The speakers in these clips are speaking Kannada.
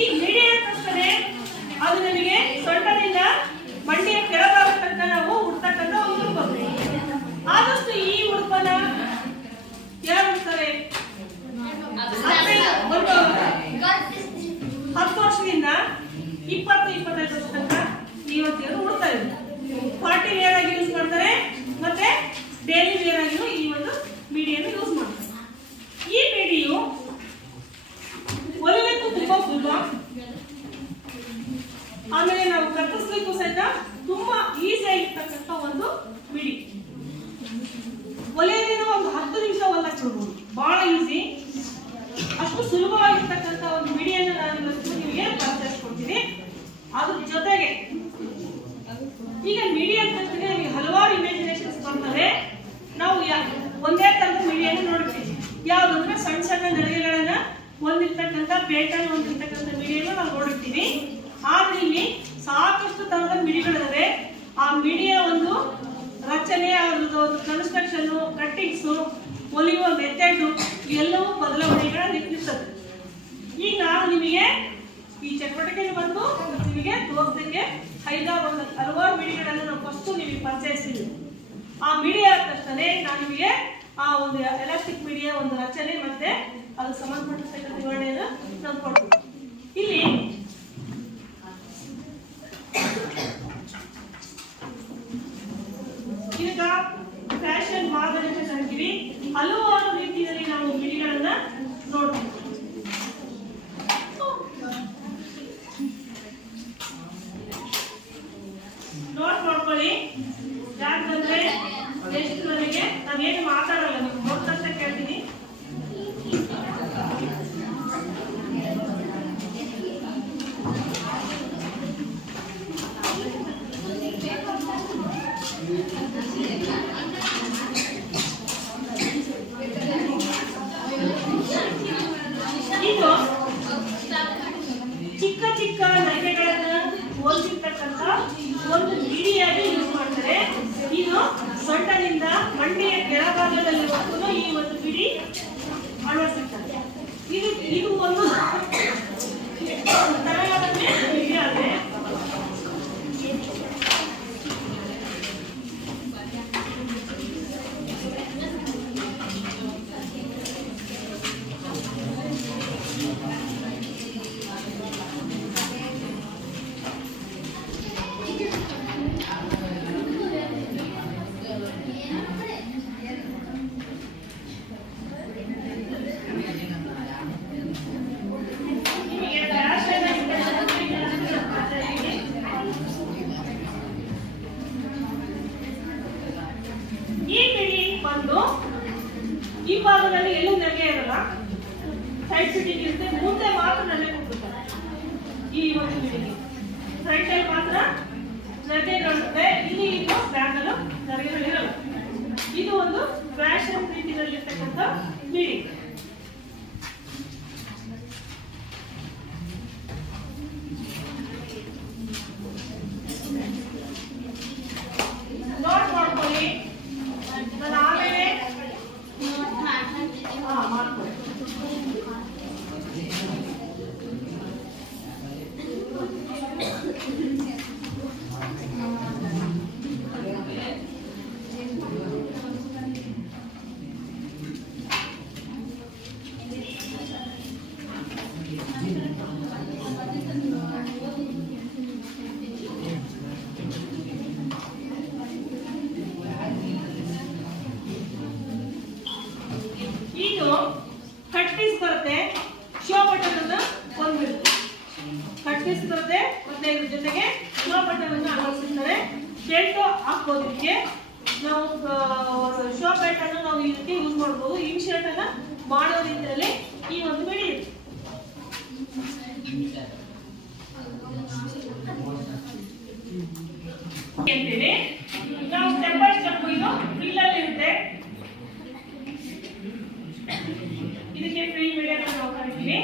ಈ ಮೀಡಿಯಾ ಅಂತಂದ್ರೆ ಅದು ನಮಗೆ ಸೊಂಟದಿಂದ ಮಂಡಿಯ ಕೆಳಭಾಗ ತನಕ ನಾವು ಉಡ್ತಕ್ಕಂಥ ಒಂದು ಉಡುಪು. ಆದಷ್ಟು ಈ ಉಡುಪನ್ನ ಯಾರು ಉಡ್ತಾರೆ? 10 ವರ್ಷದಿಂದ 20-25 ವರ್ಷ ತನಕ ಯುವತಿಯರು ಉಡ್ತಾ ಇದ್ದಾರೆ. ಪಾರ್ಟಿ ವೇರ್ ಆಗಿ ಯೂಸ್ ಮಾಡ್ತಾರೆ, ಮತ್ತೆ ಡೈಲಿ ವೇರ್ ಆಗಿಯೂ ಈ ಒಂದು ಮೀಡಿಯನ್ನು ಯೂಸ್ ಮಾಡ್ತಾರೆ. ಈ ಮೀಡಿಯು ಹೊಲಿಲಿಕ್ಕೂ ತುಂಬಾ ಸುಲಭ, ಆಮೇಲೆ ನಾವು ಕತ್ತರಿಸಲಿಕ್ಕೂ ಸಹಿತ ತುಂಬಾ ಈಸಿ ಆಗಿರ್ತಕ್ಕಂಥ ಒಂದು ಮಿಡಿ. ಹೊಲಿಯೋದ್ರಿಂದ ಒಂದು 10 ನಿಮಿಷ ಹೊಲಕ್ಕೆ ಬಿಡ್ಬೋದು, ಬಹಳ ಈಸಿ. ಅಷ್ಟು ಸುಲಭವಾಗಿರ್ತಕ್ಕಂಥ ಒಂದು ಮಿಡಿಯನ್ನು ನಾನು ನಿಮಗೆ ಪರಿಚಯಿಸ್ಕೊಡ್ತೀನಿ. ಅದ್ರ ಜೊತೆಗೆ ಈಗ ಮಿಡಿ ಅಂತಂದ್ರೆ ನಿಮಗೆ ಹಲವಾರು ಇಮ್ಯಾಜಿನೇಷನ್ಸ್ ಬರ್ತವೆ. ನಾವು ಒಂದೇ ತರದ ಮಿಡಿಯನ್ನು ನೋಡ್ತೀವಿ. ಯಾವ್ದಂದ್ರೆ ಸಣ್ಣ ಸಣ್ಣ ನಡಿಗೆಗಳನ್ನ ಹೊಂದಿರ್ತಕ್ಕಂಥ ಪೇಟರ್ನ್ ಹೊಂದಿರ್ತಕ್ಕಂಥ ಮಿಡಿಯನ್ನು ನಾವು ನೋಡಿರ್ತೀವಿ. ಆದ್ರೆ ಇಲ್ಲಿ ಸಾಕಷ್ಟು ತರದ ಮಿಡಿಗಳಿದಾವೆ. ಆ ಮಿಡಿಯ ಒಂದು ರಚನೆ, ಒಂದು ಕನ್ಸ್ಟ್ರಕ್ಷನ್, ಕಟ್ಟಿಂಗ್ಸ್, ಹೊಲಿಯುವ ಮೆಥಡ್ ಎಲ್ಲವೂ ಬದಲಾವಣೆಗಳನ್ನ ನಿಲ್ಲಿಸುತ್ತದೆ. ಈಗ ನಿಮಗೆ ಈ ಚಟುವಟಿಕೆಗೆ ಬಂದು ನಿಮಗೆ ತೋರಿಸಲಿಕ್ಕೆ ಹಲವಾರು ಮಿಡಿಗಳನ್ನು ನಾವು ಫಸ್ಟ್ ನಿಮಗೆ ಪರಿಚಯಿಸಿದ್ವಿ. ಆ ಮಿಡಿಯ ಆದ ತಕ್ಷಣ ನಾನು ನಿಮಗೆ ಆ ಒಂದು ಎಲಾಸ್ಟಿಕ್ ಮಿಡಿಯ ಒಂದು ರಚನೆ ಮತ್ತೆ ಅದಕ್ಕೆ ಸಂಬಂಧಪಟ್ಟಂತ ವಿವರಣೆಯನ್ನು ನಾನು ಕೊಡ್ತೀನಿ. ಇಲ್ಲಿ ಈಗ ಫ್ಯಾಷನ್ ಮಾದರಿ ಅಂತ ಹೇಳ್ತೀವಿ. ಹಲವಾರು ರೀತಿಯಲ್ಲಿ ನಾವು ಮಿಡಿಗಳನ್ನ ನೋಡ್ತೀವಿ. ನೋಟ್ ಮಾಡ್ಕೊಳ್ಳಿ. ಯಾಕಂದ್ರೆ ಎಷ್ಟು ನನಗೆ ನಾವೇನು ಮಾತಾಡಲ್ಲ, ನೀವು ನೋಡ್ತಂತ ಕೇಳ್ತೀನಿ. ಇದು ಚಿಕ್ಕ ಚಿಕ್ಕ ನಗೆಗಳನ್ನ ಹೋಲಿಸಿರ್ತಕ್ಕಂಥ ಒಂದು ಮಿಡಿಯಾಗಿ ಯೂಸ್ ಮಾಡ್ತಾರೆ. ಇದು ಸೊಂಟದಿಂದ ಮಂಡಿಯ ಕೆಳಭಾಗದಲ್ಲಿರುವಂತೂ ಈ ಒಂದು ಮಿಡಿ ಅಳವಡಿಸಿರ್ತಾರೆ. ಇದು ಒಂದು ತರಹದ ಮಿಡಿ ಆದ್ರೆ ಈ ಭಾಗದಲ್ಲಿ ಎಲ್ಲೂ ನೆಗೆ ಇರಲ್ಲ, ಸೈಡ್ ಫಿಟ್ಟಿಂಗ್ ಇರುತ್ತೆ. ಮುಂದೆ ಮಾತ್ರ ನೆಲೆ ಕೊಡ್ತಾರೆ. ಈ ಒಂದು ಮಿಡಿಗೆ ಫ್ರಂಟ್ ಅಲ್ಲಿ ಮಾತ್ರ ನೆಗೆಗಳಿರುತ್ತೆ. ಇಲ್ಲಿ ಇದು ಬ್ಯಾಕ್ ಅಲ್ಲೂ ನೆಗೆಗಳಿರಲ್ಲ. ಇದು ಒಂದು ಫ್ಯಾಷನ್ ರೀತಿಯಲ್ಲಿ ಇರ್ತಕ್ಕಂಥ ಮಿಡಿ. ನೋಟ್ ಮಾಡ್ಕೊಳ್ಳಿ. ನಾನು ಆಮೇಲೆ ಮಾಡ್ಕೊಳ್ಳಿ. ಕಟ್ಪೀಸ್ ಬರುತ್ತೆ, ಶೋ ಬಟನ್ ಅನ್ನು ಹೊಂದಿರುತ್ತೆ. ಕಟ್ಪೀಸ್ ಬರುತ್ತೆ, ಮತ್ತೆ ಇದ್ರ ಜೊತೆಗೆ ಶೋ ಬಟನ್ ಅನ್ನು ಅಳವಡಿಸಿರ್ತಾರೆ. ಬೆಲ್ಟ್ ಹಾಕೋದಕ್ಕೆ ನಾವು ಶೋ ಬೆಲ್ಟ್ ಅನ್ನು ನಾವು ಇದಕ್ಕೆ ಯೂಸ್ ಮಾಡಬಹುದು. ಇನ್ಶರ್ಟ್ ಅನ್ನ ಮಾಡೋ ರೀತಿಯಲ್ಲಿ ಈ ಒಂದು ಮಿಡಿ ಇದೆ. ಅಂತೇಳಿ ನಾವು ಸ್ಟೆಪ್ ಬೈ ಸ್ಟೆಪ್ ಇದು ಫ್ರೀಲ್ ಅಲ್ಲಿ ಇರುತ್ತೆ. ಇದಕ್ಕೆ ಫ್ರೀ ಮೀಡಿಯಾ ನಾವು ಕರಿತೀವಿ.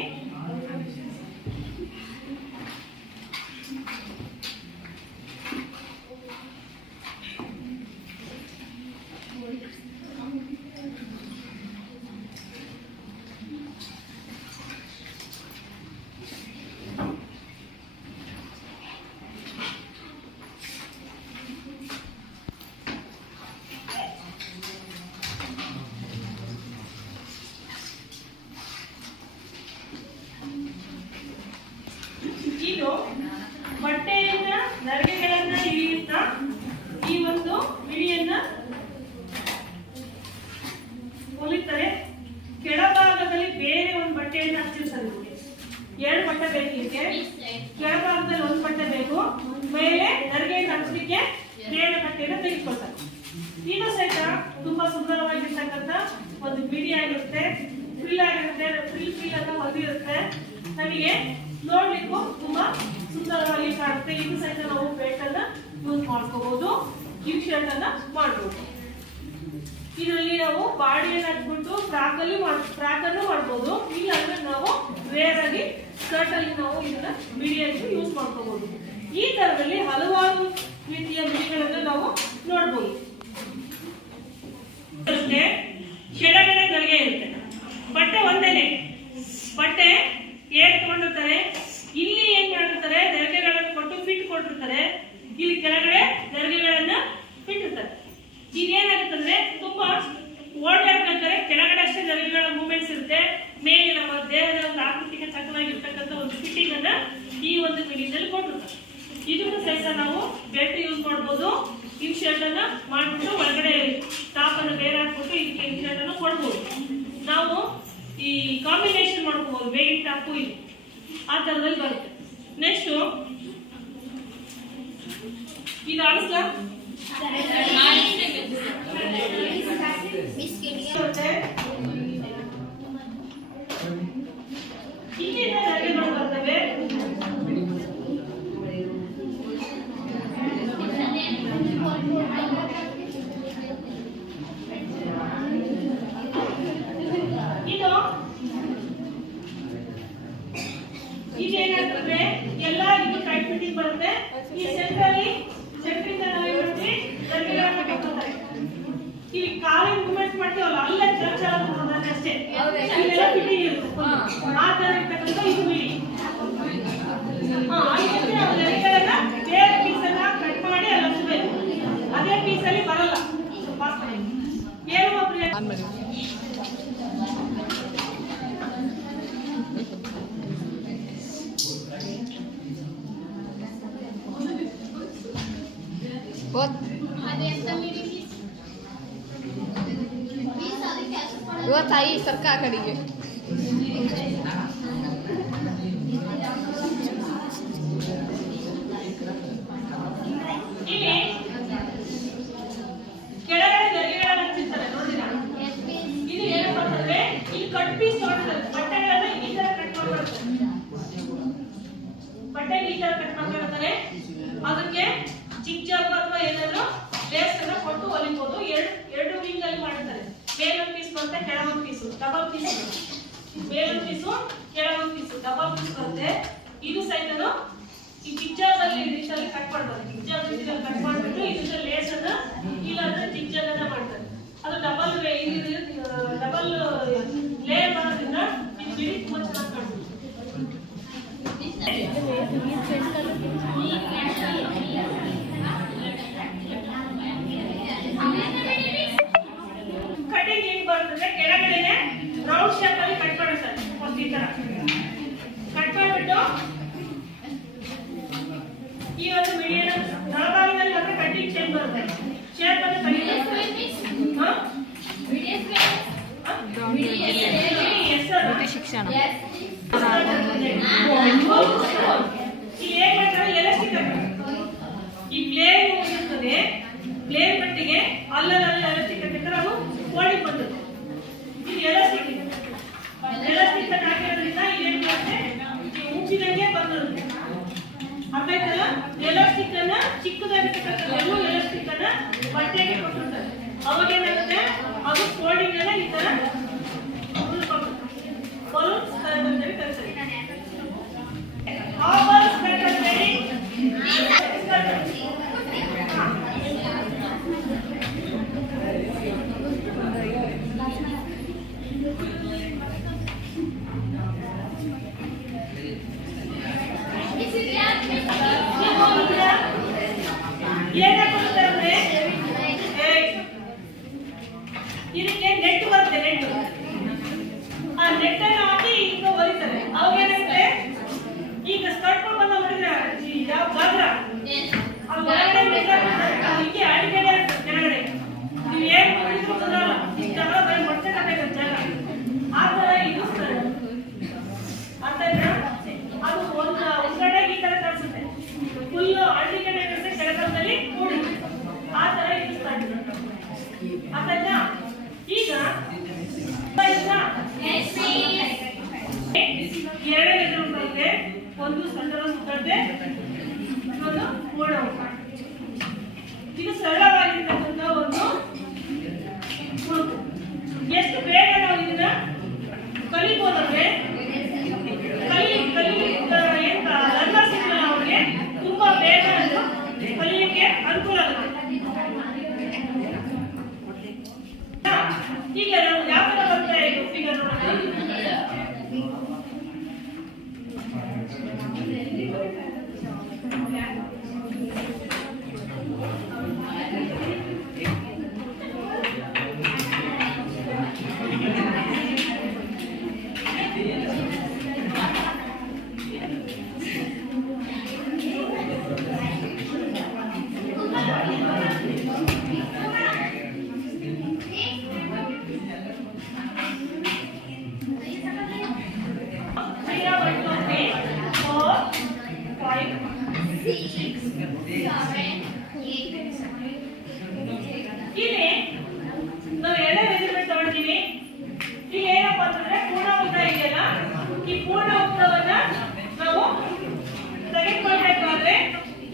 ಇದಕ್ಕೆ ಕೆಳಭಾಗದಲ್ಲಿ ಒಂದು ಬಟ್ಟೆ ಬೇಕು, ಮೇಲೆ ನೆರಿಗೆ ಕಟ್ಟಿಸ್ಲಿಕ್ಕೆ ಬೇರೆ ಬಟ್ಟೆಯನ್ನು ತೆಗೆದುಕೊಳ್ತಾರೆ. ಇದು ಸಹಿತ ತುಂಬಾ ಸುಂದರವಾಗಿರ್ತಕ್ಕಂಥ ಒಂದು ಬಿಡಿ ಆಗಿರುತ್ತೆ, ಫ್ರಿಲ್ ಆಗಿರುತ್ತೆ, ಫ್ರಿಲ್ ಅಂತ ಹೊಂದಿರುತ್ತೆ. ನಮಗೆ ನೋಡ್ಲಿಕ್ಕೂ ತುಂಬಾ ಸುಂದರವಾಗಿ ಕಾಣುತ್ತೆ. ಇದು ಸಹಿತ ನಾವು ಬೆಲ್ಟ್ ಅನ್ನ ಯೂಸ್ ಮಾಡ್ಕೋಬಹುದು, ಕಿವ್ ಶರ್ಟ್ ಅನ್ನ ಮಾಡಬಹುದು. ಇದರಲ್ಲಿ ನಾವು ಬಾಡಿಯನ್ನು ಹಾಕ್ಬಿಟ್ಟು ಫ್ರಾಕ್ ಅನ್ನು ಮಾಡ್ಬೋದು. ಇಲ್ಲ ಅಂದ್ರೆ ನಾವು ವೇರ್ ಆಗಿ ಸ್ಕರ್ಟ್ ಅಲ್ಲಿ ನಾವು ಇದನ್ನ ಬಿಡಿಯಾಗಿ ಯೂಸ್ ಮಾಡ್ಕೋಬಹುದು. ಈ ತರದಲ್ಲಿ ಹಲವಾರು ರೀತಿಯ ಬಿಡಿಗಳನ್ನು ನಾವು ನೋಡ್ಬೋದು. ಕೆಳಗಡೆ ನೆರಿಗೆ ಇರುತ್ತೆ, ಬಟ್ಟೆ ಒಂದೇನೆ, ಬಟ್ಟೆ ಏನ್ ತಗೊಂಡಿರ್ತಾರೆ, ಇಲ್ಲಿ ಏನ್ ಮಾಡಿರ್ತಾರೆ, ನೆರಿಗೆಗಳನ್ನು ಕೊಟ್ಟು ಫಿಟ್ ಕೊಟ್ಟಿರ್ತಾರೆ, ಇಲ್ಲಿ ಕೆಳಗಡೆ ನೆರಿಗೆಗಳನ್ನ ಇಟ್ಟಿರ್ತಾರೆ. ಇದೇನಾಗುತ್ತಂದ್ರೆ ತುಂಬಾ ಓಡಾಡ್ಬೇಕಾದ್ರೆ ಕೆಳಗಡೆ ಅಷ್ಟೇ ನೆರಿಗೆಗಳ ಮೂವ್ಮೆಂಟ್ಸ್ ಇರುತ್ತೆ, ಮೇಲೆ ನಮ್ಮ ದೇಹದ ಒಂದು ಆಕೃತಿಗೆ ಚಕ್ಕನಾಗಿರ್ತಕ್ಕಂಥ ಒಂದು ಫಿಟ್ಟಿಂಗ್ ಅನ್ನ ಈ ಒಂದು ಬಿಡಿನಲ್ಲಿ ಕೊಟ್ಟಿರ್ತಾರೆ. ಇದನ್ನು ಸಹಿತ ನಾವು ಬೆಲ್ಟ್ ಯೂಸ್ ಮಾಡ್ಬೋದು. ಇನ್ ಶರ್ಟ್ ಅನ್ನ ಮಾಡ್ಬಿಟ್ಟು ಒಳಗಡೆ ಟಾಪ್ ಅನ್ನು ಬೇರೆ ಹಾಕ್ಬಿಟ್ಟು ಇದಕ್ಕೆ ಇನ್ ಶರ್ಟ್ ಅನ್ನು ಕೊಡ್ಬೋದು. ನಾವು ಈ ಕಾಂಬಿನೇಷನ್ ಮಾಡ್ಕೋಬಹುದು, ಬೇಗಿನ ಟಾಪು ಇದು ಆ ತರದಲ್ಲಿ ಬರುತ್ತೆ. ನೆಕ್ಸ್ಟ್ ಇದು ಅಳಿಸ್ಲಾ ಇಲ್ಲಿಂದ ನೆರಿಗೆಗಳು ಬರ್ತವೆ. ಇದೇನಾಗ್ತದೆ, ಎಲ್ಲ ಇದು ಟೈಟ್ ಫಿಟ್ಟಿಂಗ್ ಬರುತ್ತೆ. ಈ ಸೆಂಟ್ರಿಂದ ನಾವು ಏನ್ ಮಾಡ್ತೀವಿ, ನೆರಿಗೆಗಳನ್ನ ಕಟ್ಕೊತಾರೆ. ಇಲ್ಲಿ ಕಾಲಿನ ಮೂವ್ಮೆಂಟ್ ಮಾಡ್ತೀವಲ್ಲ, ಅಲ್ಲೇ ಚರ್ಚ್ ಆಗೋದು ಅಷ್ಟೇ, ಇಲ್ಲೆಲ್ಲ ಫಿಟ್ಟಿಂಗ್ ಇರುತ್ತೆ. ಆ ತರ ಇರ್ತಕ್ಕಂಥ ಇದು ಬಿಡಿ. ನೆರಿಗೆಗಳನ್ನ ಬೇರೆ ಪೀಸನ್ನ ಕಟ್ ಮಾಡಿ ಅಲ್ಲಿ ಹಚ್ಚಬೇಕು. ಅದೇ ಪೀಸಲ್ಲಿ ಬರಲ್ಲ. ಏನು ತಾಯಿ ಸರ್ಕ ಆ ಕಡೆಗೆ ಕೆಳಗಡೆ ನೆರಿಗೆಗಳನ್ನ ಹಚ್ಚಿರ್ತಾರೆ ನೋಡಿರಾ? ಇದು ಏನಪ್ಪ ಅಂತಂದ್ರೆ ಈ ಕಟ್ ಪೀಸ್ ನೋಡಿದ್ರೆ ಬಟ್ಟೆಗಳನ್ನ ಈ ತರ ಕಟ್ ಮಾಡ್ಕೊಳ್ತಾರೆ. ಬಟ್ಟೆ ಈ ತರ ಕಟ್ ಮಾಡ್ಕೊಳ್ತಾರೆ. ಅದಕ್ಕೆ ಜಿಗ್ಜಾಗ್ ಅಥವಾ ಏನಾದ್ರು ಲೇಸ್ ಅನ್ನ ಕೊಟ್ಟು ಹೊಲಿಬಹುದು. ಎರಡು ವಿಂಗ್ ಅಲ್ಲಿ ಮಾಡ್ತಾರೆ. ಮೇಲೊಂದು ಪೀಸ್ ಬರುತ್ತೆ, ಕೆಳಗೊಂದು ಪೀಸು, ಡಬಲ್ ಪೀಸ್. ಮೇಲೊಂದು ಪೀಸು, ಕೆಳಗೊಂದು ಪೀಸು, ಡಬಲ್ ಪೀಸ್ ಬರುತ್ತೆ. ಇದು ಸಹಿತ ಈ ಜಿಗ್ಜಾಗ್ ಅಲ್ಲಿ ರೀತಿಯಲ್ಲಿ ಕಟ್ ಮಾಡ್ತಾರೆ. ಜಿಗ್ಜಾಗ್ ರೀತಿಯಲ್ಲಿ ಕಟ್ ಮಾಡ್ಬಿಟ್ಟು ಇದನ್ನ ಲೇಸ್ ಅನ್ನ ಇಲ್ಲಾಂದ್ರೆ ಜಿಗ್ಜಾಗ್ ಅನ್ನ ಮಾಡ್ತಾರೆ. ಅದು ಡಬಲ್ ಲೇಯರ್ ಮಾಡೋದ್ರಿಂದ ಇದು ಬಿಡಿ ತುಂಬಾ ಚೆನ್ನಾಗಿ ಕಾಣುತ್ತೆ. ಕಟಿಂಗ್ ಹೆಂಗ್ ಬರ್ತದೆ, ಕೆಳಗಡೆ ರೌಂಡ್ ಶೇಪ್ ಅಲ್ಲಿ ಕಟ್ ಮಾಡ್ತಾರೆ. ಫಸ್ಟ್ ಈ ತರ ಕಟ್ ಮಾಡ್ಬಿಟ್ಟು ಈ ಒಂದು ಮಿಡಿಯನ್ ತಳಭಾಗದಲ್ಲಿ ಮಾತ್ರ ಕಟಿಂಗ್ ಶೇಪ್ ಬರುತ್ತೆ. ಶೇಪ್ ಅನ್ನು ಶಿಕ್ಷಣ ಈ ಪ್ಲೇನ್ ಇರ್ತದೆ, ಪ್ಲೇನ್ ಬಟ್ಟೆಗೆ ಅಲ್ಲಲ್ಲಿ ಎಲಾಸ್ಟಿಕ್ ಹಾಕಿದ್ರೆ ಅದು ಫೋಲ್ಡಿಂಗ್ ಬರ್ತದೆ. ಇದು ಎಲಾಸ್ಟಿಕ್ ಹಾಕಿರೋದ್ರಿಂದ ಇದೇನು ಬರುತ್ತೆ, ಉಂಚಿದಂಗೆ ಬಂದಿರುತ್ತೆ. ಅರ್ಥ ಆಯ್ತಲ್ಲ? ಎಲಾಸ್ಟಿಕ್ ಅನ್ನ ಚಿಕ್ಕದಾಗಿರ್ತಕ್ಕಂಥ ಎಲಾಸ್ಟಿಕ್ ಅನ್ನ ಬಟ್ಟೆಗೆ ಕೊಟ್ಟಿರ್ತಾರೆ. ಅವಾಗ ಏನಾಗುತ್ತೆ, ಅದು ಫೋಲ್ಡಿಂಗ್ ಅನ್ನ ಈ ತರ ಬಲೂನ್ಸ್ ಅಂತೇಳಿ ಕರೀತಾರೆ. ಆ ಬಲೂನ್ಸ್ ಬೇಕಾದ್ರೆ ಏನಾಗ್ತದೆ, ಇದಕ್ಕೆ ನೆಟ್ ಬರುತ್ತೆ. ನೆಟ್ ಆ ನೆಟ್ ಅನ್ನು ಹಾಕಿ ಈಗ ಹೊಲಿತಾರೆ. ಅವಾಗ ಏನಾಗುತ್ತೆ, ಈಗ ಸ್ಕರ್ಟ್ ಬಂದ ನೋಡಿದ್ರೆ ಯಾವ ಗಾತ್ರ ಅದು ಒಳಗಡೆ ಹೀಗೆ ಅಡಿಗೆಡೆ ಕೆಳಗಡೆ ನೀವು ಏನು ಹೊಲಿದ್ರು ಬರಲ್ಲ. ಇಷ್ಟೆಲ್ಲ ಬರೀ ಮೊಟ್ಟೆ ಹಾಕಬೇಕು ಜಾಗ. ಆ ತರ ಇದು ಅರ್ಥ ಆಯ್ತಾ? ಅದು ಒಂದು ಒಂದು ಸೊಂಟದ ಸುತ್ತಳತೆ, ಇನ್ನೊಂದು ಪೂರ್ಣ ಉದ್ದ. ಇದು ಸರಳವಾಗಿರ್ತಕ್ಕಂಥ ಒಂದು ಗುರುತು. ಎಷ್ಟು ಬೇಗ ನಾವು ಇದನ್ನ ಕಲಿಬೋದಂದ್ರೆ ಅವ್ರಿಗೆ ತುಂಬಾ ಬೇಗ ಕಲಿಯಕ್ಕೆ ಅನುಕೂಲ ಆಗುತ್ತೆ. ಈಗ ನಾವು ಯಾವ ತರ ಬರ್ತಾ ಇದೆ ಫಿಗರ್ ನೋಡೋಣ. ಇಲ್ಲಿ ನಾವು ಎರಡೇ ಮೆಜರ್ಮೆಂಟ್ ತಗೊಂಡಿದ್ದೀವಿ. ಈಗ ಏನಪ್ಪಾ ಅಂತಂದ್ರೆ ಪೂರ್ಣ ಉದ್ದ ಇದೆಯಲ್ಲ, ಈ ಪೂರ್ಣ ಉದ್ದವನ್ನ ನಾವು ತೆಗೆದುಕೊಳ್ಬೇಕಾದ್ರೆ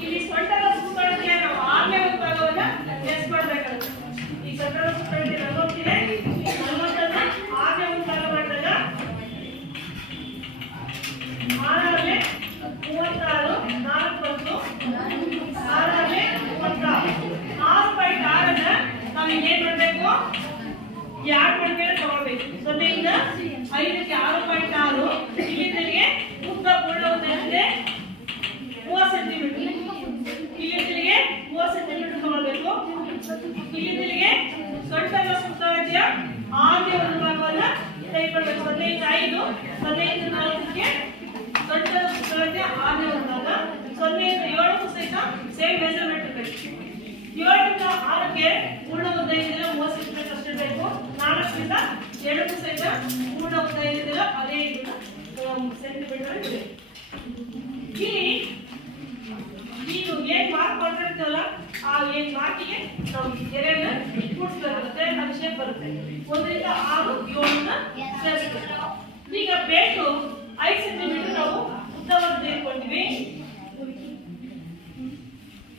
ಇಲ್ಲಿ ಸೊಂಟದ ಸುತ್ತಳತೆಯ ನಾವು 6ನೇ ಒಂದು ಭಾಗವನ್ನ ಎಸ್ ಮಾಡ್ಬೇಕಾಗುತ್ತೆ. ಈ ಸೊಂಟದ ಸುತ್ತಳತೆ 40 ಇದೆ, 40ನ್ನ 6ನೇ ಒಂದು ಭಾಗ ಮಾಡಿದಾಗ 6ನೇ 36, 40, 6.6 ನಾವು ಏನ್ ಮಾಡ್ಬೇಕು, 2 ಪಟ್ಟು ತಗೊಳ್ಬೇಕು. 0ಯಿಂದ 5ಕ್ಕೆ 6.6. ಇಲ್ಲಿಂದಲಿಗೆ ಉದ್ದ ಪೂರ್ಣ ಉದ್ದ ಇದೆ 30 ಸೆಂಟಿಮೀಟರ್. ಇಲ್ಲಿಂದಲಿಗೆ 30 ಸೆಂಟಿಮೀಟರ್ ತಗೊಳ್ಬೇಕು. ಇಲ್ಲಿಂದಲಿಗೆ ಸೊಂಟದ ಸುತ್ತಳತೆಯ 6ನೇ ಒಂದು ಭಾಗವನ್ನ ತೆಗೆದುಕೊಳ್ಬೇಕು. 0ಯಿಂದ 5, 0ಯಿಂದ 4ಕ್ಕೆ ಸೊಂಟದ ಸುತ್ತಳತೆಯ 6ನೇ ಒಂದು ಭಾಗ. 0ಯಿಂದ 7ಕ್ಕೂ ಸಹಿತ ಸೇಮ್ ಮೆಜರ್ಮೆಂಟ್ ಬೇಕು. 7ರಿಂದ 6ಕ್ಕೆ ಪೂರ್ಣ ಉದ್ದ ಇದೆಯಲ್ಲ 30 ಸೆಂಟಿಮೀಟರ್ ಅಷ್ಟೇ ಬೇಕು. 4ರಿಂದ 7ಕ್ಕೂ ಸಹಿತ ಪೂರ್ಣ ಉದ್ದ ಇದೆಯಲ್ಲ ಅದೇ ಸೆಂಟಿಮೀಟರ್ ಇದೆ. ಇಲ್ಲಿ ನೀವು ಏನ್ ಮಾರ್ಕ್ ಮಾಡಿರ್ತೀವಲ್ಲ ಆ ಏನ್ ಮಾರ್ಕಿಗೆ ನಾವು ಗೆರೆಯನ್ನ ಕೂಡಿಸ್ಬೇಕಾಗುತ್ತೆ, ಅದು ಶೇಪ್ ಬರುತ್ತೆ. 1ರಿಂದ 6, 7ನ್ನ ಸೇರಿಸ್ಬೇಕು. ಈಗ ಬೇಕು 5 ಸೆಂಟಿಮೀಟರ್ ನಾವು ಉದ್ದವನ್ನು ತೆಗೆದುಕೊಂಡಿವಿ.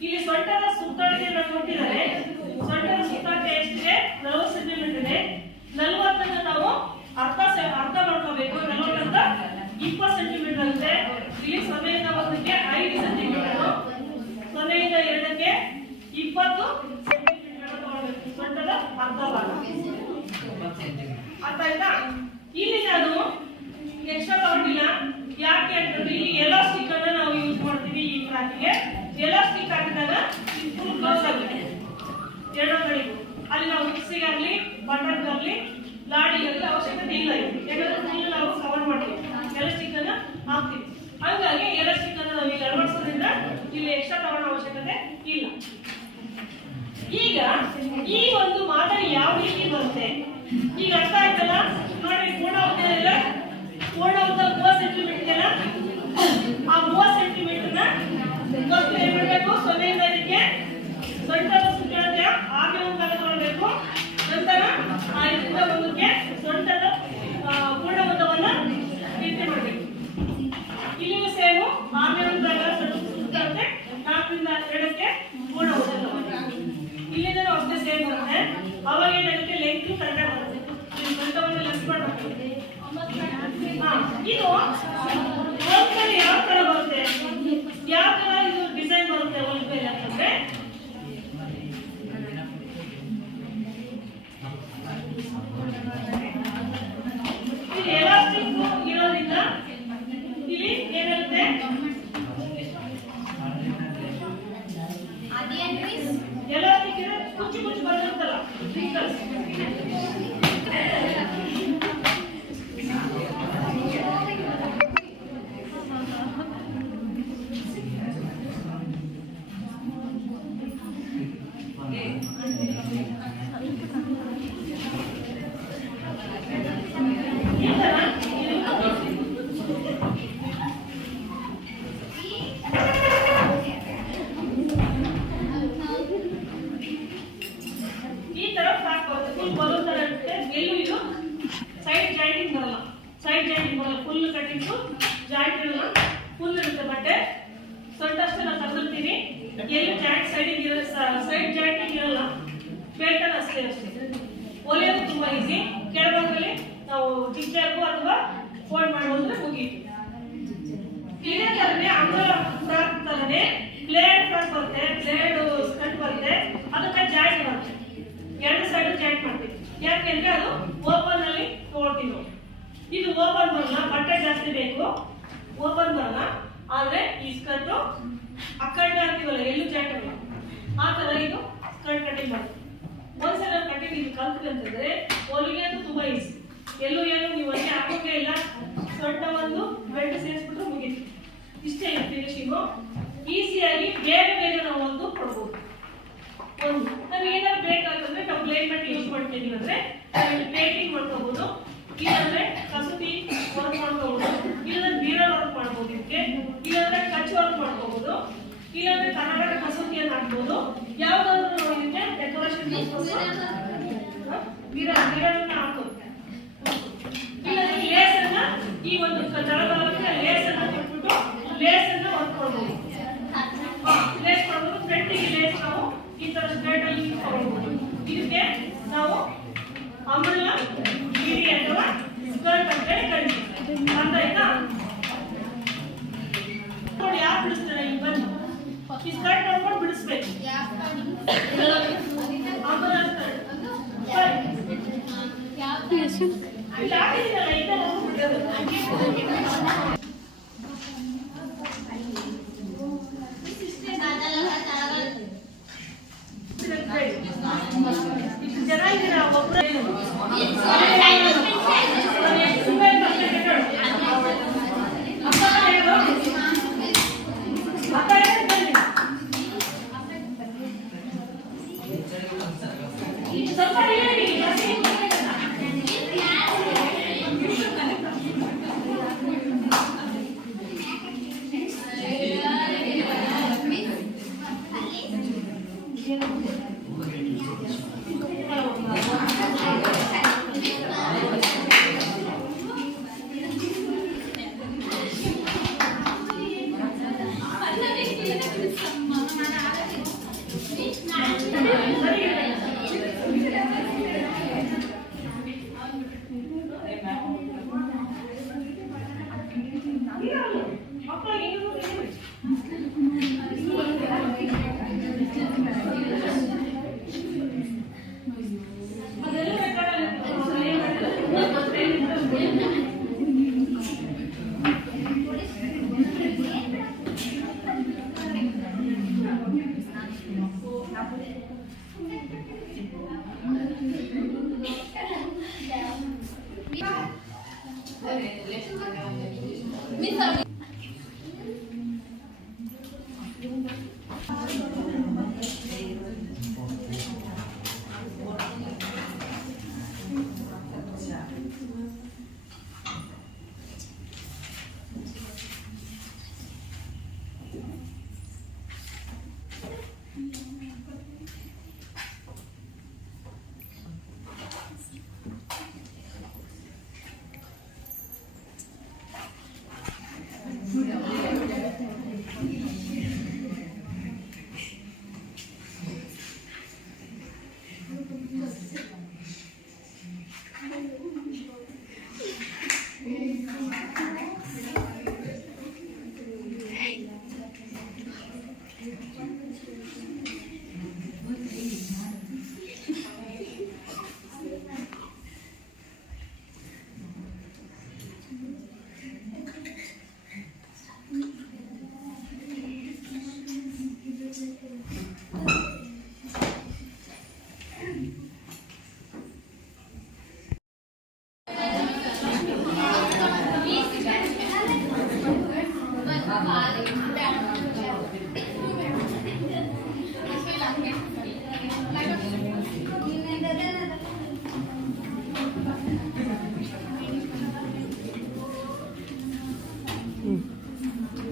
ಇಲ್ಲಿ ಸೊಂಟದ ಸುತ್ತಳತೆಯನ್ನು ಕೊಟ್ಟಿದ್ದಾರೆ. ಸೊಂಟದ ಸುತ್ತಳತೆ ಎಷ್ಟಿದೆ? 40 ಸೆಂಟಿಮೀಟರ್ ಇದೆ. 40ನ್ನು ನಾವು ಅರ್ಧ ಮಾಡ್ಕೋಬೇಕು. 40ರಿಂದ 20 ಸೆಂಟಿಮೀಟರ್ ಆಗುತ್ತೆ. ಇಲ್ಲಿ 0ಯಿಂದ 1ಕ್ಕೆ 5 ಸೆಂಟಿಮೀಟರ್, 0ಯಿಂದ 2ಕ್ಕೆ 20 ಸೆಂಟಿಮೀಟರ್ ತಗೊಳ್ಬೇಕು. ಸೊಂಟದ ಅರ್ಧ ಭಾಗ ಅರ್ಥ ಆಯ್ತಾ? ಇಲ್ಲಿ ನಾನು ಎಕ್ಸ್ಟ್ರಾ ತಗೊಂಡಿಲ್ಲ. ಯಾಕೆ ಅಂತಂದ್ರೆ ಇಲ್ಲಿ ಎಲಾಸ್ಟಿಕ್ ಅನ್ನ ನಾವು ಯೂಸ್ ಮಾಡ್ತೀವಿ. ಈ ಫ್ರಾಕಿಗೆ ಎಲಾಸ್ಟಿಕ್ ಹಾಕಿದಾಗ ಫುಲ್ ಕ್ಲೋಸ್ ಆಗುತ್ತೆ ಎರಡೂ ಕಡೆಗೂ. ಅಲ್ಲಿ ನಾವು ಮಿಕ್ಸಿಗಾಗ್ಲಿ ಬಟನ್ಗಾಗ್ಲಿ ಲಾಡಿಗಾಗ್ಲಿ ಅವಶ್ಯಕತೆ ಇಲ್ಲ. ಯಾಕಂದ್ರೆ ಫುಲ್ ನಾವು ಕವರ್ ಮಾಡ್ತೀವಿ, ಎಲಾಸ್ಟಿಕ್ ಅನ್ನ ಹಾಕ್ತೀವಿ. ಹಂಗಾಗಿ ಎಲಾಸ್ಟಿಕ್ ಅನ್ನ ನಾವು ಇಲ್ಲಿ ಅಳವಡಿಸೋದ್ರಿಂದ ಇಲ್ಲಿ ಎಕ್ಸ್ಟ್ರಾ ತಗೊಳ್ಳೋ ಅವಶ್ಯಕತೆ ಇಲ್ಲ. ಈಗ ಈ ಒಂದು ಮಾದರಿ ಯಾವ ರೀತಿ ಬರುತ್ತೆ ಈಗ ಅರ್ಥ ಆಯ್ತಲ್ಲ ನೋಡಿ. ಪೂರ್ಣ ಉದ್ದ ಇಲ್ಲ, ಪೂರ್ಣ ಉದ್ದ 30 ಸೆಂಟಿಮೀಟರ್ ಇಲ್ಲ. ಆ 30 ಸೆಂಟಿಮೀಟರ್ನ ಫಸ್ಟ್ ಏನ್ ಮಾಡಬೇಕು, 0ಯಿಂದ 5ಕ್ಕೆ ಸೊಂಟದ ಸುತ್ತಳತೆಯ 6ನೇ ಒಂದು ಭಾಗ ತಗೊಳ್ಬೇಕು. ನಂತರ 5ರಿಂದ 1ಕ್ಕೆ ಸೊಂಟದ ಪೂರ್ಣ ಉದ್ದವನ್ನ ರೀತಿ ಮಾಡಬೇಕು. ಇಲ್ಲಿಯೂ ಸೇಮ್ 6ನೇ ಒಂದು ಭಾಗ ಸೊಂಟದ ಸುತ್ತಳತೆ, 4ರಿಂದ 2ಕ್ಕೆ ಪೂರ್ಣ ಉದ್ದ. ಇಲ್ಲಿಂದ ಅಷ್ಟೇ ಸೇಮ್ ಬರುತ್ತೆ. ಅವಾಗ ಏನಾಗುತ್ತೆ, ಲೆಂತ್ ಕರೆಕ್ಟ್ ಬರುತ್ತೆ. ಸೊಂಟವನ್ನು ಲೆಸ್ ಮಾಡಬೇಕು. ಇದು ಹೊಲ್ಪಲ್ಲಿ ಯಾವ ತರ ಬರುತ್ತೆ, ಯಾವ ತರ ಇದು ಡಿಸೈನ್ ಬರುತ್ತೆ ಹೊಲ್ಪಲ್ಲಿ ಅಂತಂದ್ರೆ ಇಲ್ಲಿ ಎಲಾಸ್ಟಿಕ್ ಇರೋದ್ರಿಂದ ಇಲ್ಲಿ ಏನಿರುತ್ತೆ, ಎಲಾಸ್ಟಿಕ್ ಇರೋ ಕುಚ್ಚು ಕುಚ್ಚು ಬರುತ್ತಲ್ಲ ರಿಂಕಲ್ಸ್. ಸೈಡ್ ಜಾಯಿಂಟಿಂಗ್ ಬರಲ್ಲ, ಫುಲ್ ಕಟಿಂಗ್ ಜಾಯಿಂಟ್ ಇರಲ್ಲ. ಫುಲ್ ಇರುತ್ತೆ ಬಟ್ಟೆ. ಸೊಂಟ ಅಷ್ಟೇ ನಾವು ತಗೊಳ್ತೀವಿ. ಎಲ್ಲಿ ಜಾಯಿಂಟ್ ಸೈಡಿಗೆ ಇರೋ ಸೈಡ್ ಜಾಯಿಂಟಿಗೆ ಇರಲ್ಲ, ಬೆಲ್ಟಲ್ಲಿ ಅಷ್ಟೇ ಹೊಲಿಯೋದು ತುಂಬಾ ಈಸಿ. ಕೆಳಭಾಗದಲ್ಲಿ ನಾವು ಜಿಗ್ಜಾಗು ಅಥವಾ ಫೋಲ್ಡ್ ಮಾಡೋದ್ರೆ ಮುಗೀತು. ಇದೇ ತರನೇ ಅಂಗಲ ಫ್ರಾಕ್ ತರನೇ ಪ್ಲೇಡ್ ಫ್ರಾಕ್ ಬರುತ್ತೆ, ಪ್ಲೇಡ್ ಸ್ಕರ್ಟ್ ಬರುತ್ತೆ, ಅದಕ್ಕೆ ಜಾಯಿಂಟ್ ಬರುತ್ತೆ. ಎರಡು ಸೈಡ್ ಜಾಯಿಂಟ್ ಮಾಡ್ತೀವಿ, ಯಾಕೆಂದ್ರೆ ಅದು ಓಪನ್ ಅಲ್ಲಿ ತಗೊಳ್ತೀವಿ. ಇದು ಓಪನ್ ಬರಲ್ಲ, ಬಟ್ಟೆ ಜಾಸ್ತಿ ಬೇಕು, ಓಪನ್ ಬರಲ್ಲ. ಆದ್ರೆ ಈ ಸ್ಕರ್ಟ್ ಅಕ್ಕಡ್ಡ ಹಾಕ್ತೀವಲ್ಲ, ಎಲ್ಲೂ ಜಾಯಿಂಟ್ ಬರಲ್ಲ, ಆ ತರ ಇದು ಸ್ಕರ್ಟ್ ಕಟಿಂಗ್ ಬರುತ್ತೆ. ಒಂದ್ಸಲ ಕಟಿಂಗ್ ಇದು ಕಲ್ತ್ವಿ ಅಂತಂದ್ರೆ ಹೊಲಿಗೆ ಅಂತೂ ತುಂಬಾ ಈಸಿ. ಎಲ್ಲೂ ಏನು ನೀವು ಒಂದೇ ಹಾಕೋಕೆ ಇಲ್ಲ, ಸೊಂಟ ಒಂದು ಬೆಲ್ಟ್ ಸೇರಿಸ್ಬಿಟ್ರೆ ಮುಗೀತು. ಇಷ್ಟೇ ಫಿನಿಶಿಂಗು. ಈಸಿಯಾಗಿ ಬೇಗ ಬೇಗ ನಾವು ಒಂದು ಕೊಡ್ಬೋದು. ಒಂದು ನಮ್ಗೆ ಏನಾದ್ರು ಬೇಕಾಗ್ತಂದ್ರೆ ನಾವು ಪ್ಲೇನ್ ಮೆಟ್ ಯೂಸ್ ಮಾಡ್ತೀವಿ ಅಂದ್ರೆ ಪೇಂಟಿಂಗ್ ಮಾಡ್ಕೋಬಹುದು, ಇಲ್ಲಾಂದ್ರೆ ಕಸೂತಿ ವರ್ಕ್ ಮಾಡ್ಕೋಬಹುದು, ಇಲ್ಲಾಂದ್ರೆ ಬೀರಲ್ ವರ್ಕ್ ಮಾಡ್ಬೋದು, ಇದಕ್ಕೆ ಇಲ್ಲಾಂದ್ರೆ ಕಚ್ ವರ್ಕ್ ಮಾಡ್ಕೋಬಹುದು, ಇಲ್ಲಾಂದ್ರೆ ಕನ್ನಡ ಕಸೂತಿಯನ್ನು ಹಾಕ್ಬೋದು. ಯಾವ್ದಾದ್ರು ಇದಕ್ಕೆ ಡೆಕೋರೇಷನ್ ಬೀರಲ್ನ ಹಾಕೋದು. ಇಲ್ಲಾಂದ್ರೆ ಲೇಸ್ ಅನ್ನ ಈ ಒಂದು ದಳದಳಕ್ಕೆ ಲೇಸ್ ಅನ್ನ ಕೊಟ್ಬಿಟ್ಟು ಲೇಸ್ ಅನ್ನ ವರ್ಕ್ ಮಾಡ್ಬೋದು. ಲೇಸ್ ಮಾಡ್ಬೋದು, ಫ್ರಂಟಿಗೆ ಲೇಸ್ ನಾವು ಈ ತರ ಸ್ಟ್ರೈಟ್ ಅಲ್ಲಿ ತಗೊಳ್ಬಹುದು. ಇದಕ್ಕೆ ನಾವು ಅಂಬ್ರೆಲಾ ಬೀಡಿ ಅಥವಾ ಸ್ಕರ್ಟ್ ಅಂತ ಕರಿತೀವಿ. ಅರ್ಥ ಆಯ್ತಾ? ನೋಡಿ ಯಾರು ಬಿಡಿಸ್ತಾರೆ, ಇಲ್ಲಿ ಬನ್ನಿ. ಈ ಸ್ಕರ್ಟ್ ನೋಡ್ಕೊಂಡು ಬಿಡಿಸ್ಬೇಕು. ಅಂಬ್ರೆಲಾ ಸ್ಕರ್ಟ್ ಇಲ್ಲಿ ಹಾಕಿದ್ದೀನಲ್ಲ, ಈಗ ಹೋಗ್ಬಿಡೋದು. ಜನ ಇದ್ದೀರಾ ಒಬ್ಬರೇ? ಸ್ವಲ್ಪ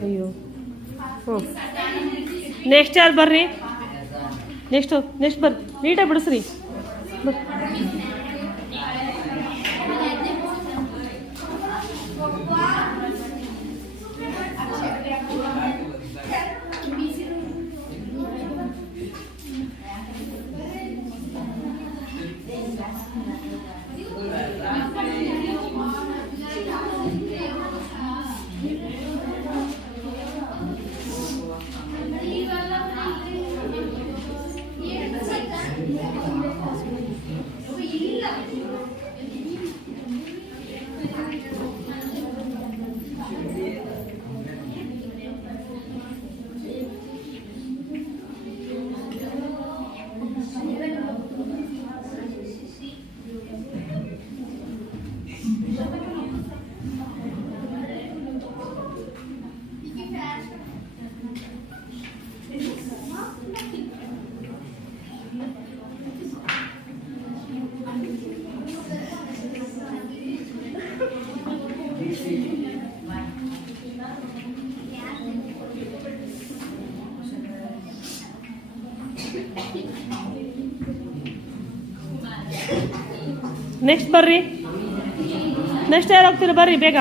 ಅಯ್ಯೋ ಹ್ಞೂ ನೆಕ್ಸ್ಟ್ ಯಾರು ಬರ್ರಿ, ನೆಕ್ಸ್ಟ್ ಬರ್ರಿ, ನೀಟಾಗಿ ಬಿಡಿಸ್ರಿ. ನೆಕ್ಸ್ಟ್ ಬರ್ರಿ, ನೆಕ್ಸ್ಟ್ ಯಾರು ಹೋಗ್ತೀರ ಬರ್ರಿ ಬೇಗ.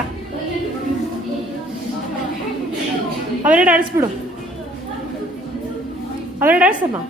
ಅವೆರಡು ಆಡಿಸ್ಬಿಡು, ಅವೆರಡು ಆಡಿಸಮ್ಮ.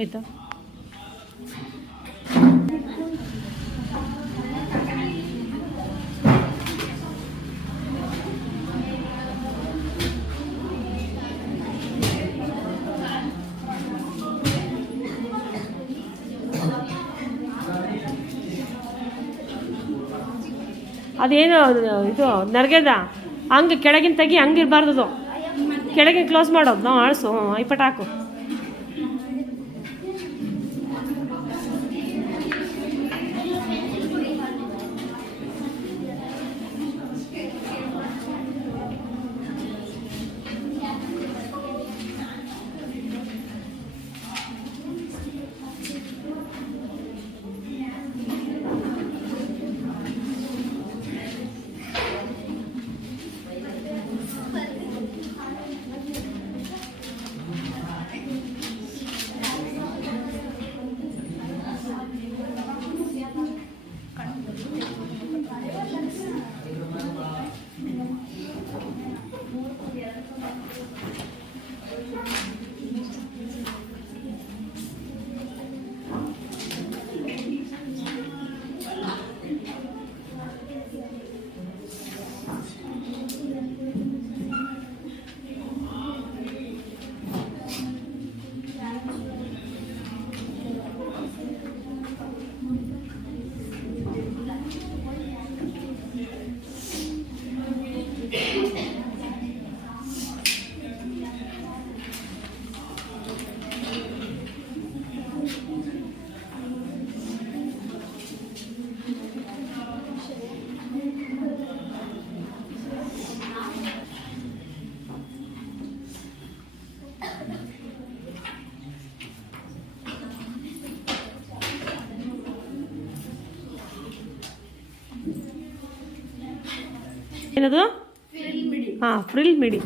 ಆಯಿತಾ? ಅದೇನು ಇದು ನರ್ಗೆದ ಹಂಗೆ ಕೆಳಗಿನ ತೆಗಿ, ಹಂಗೆ ಇರಬಾರ್ದು, ಕೆಳಗಿನ ಕ್ಲೋಸ್ ಮಾಡೋದು. ನಾವು ಆಳಿಸು, ಐಪಟ್ ಹಾಕು. ಏನದು? ಹಾಂ, ಫ್ರಿಲ್ ಮಿಡಿ.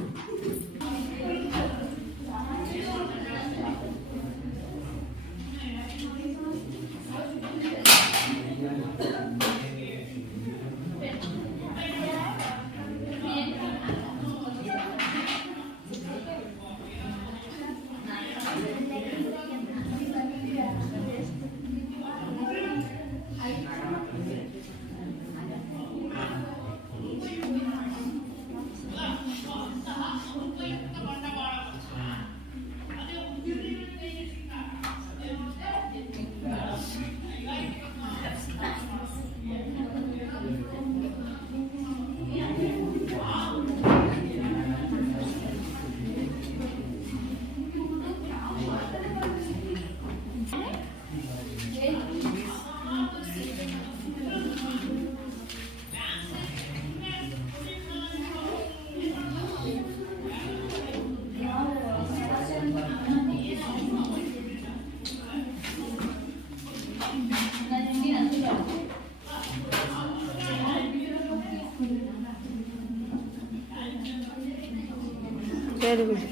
Very good.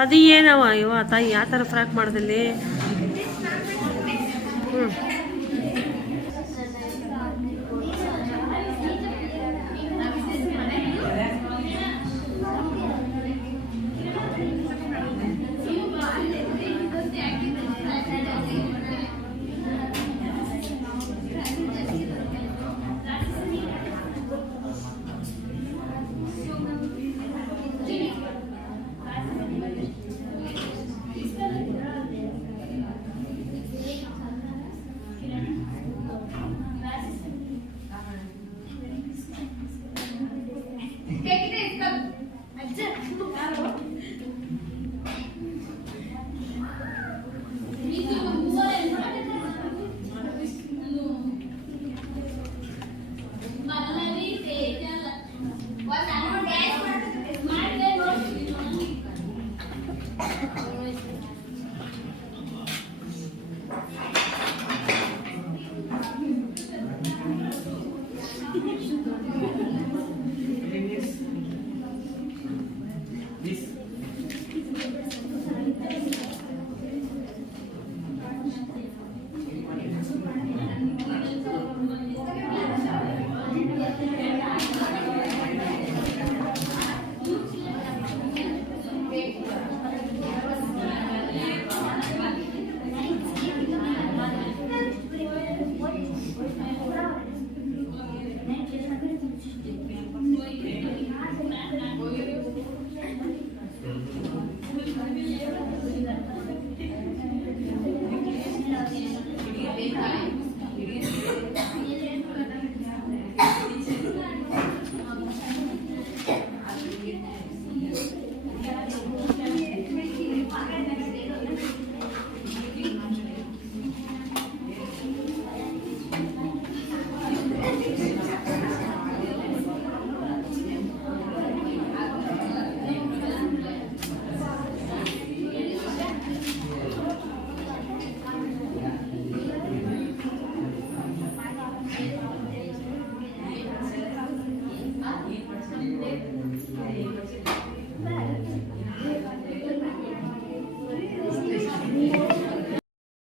ಅದು ಏನವ ಇವ ತಾಯಿ ಯಾವ ಥರ ಫ್ರಾಕ್ ಮಾಡ್ದಲ್ಲಿ. ಹ್ಞೂ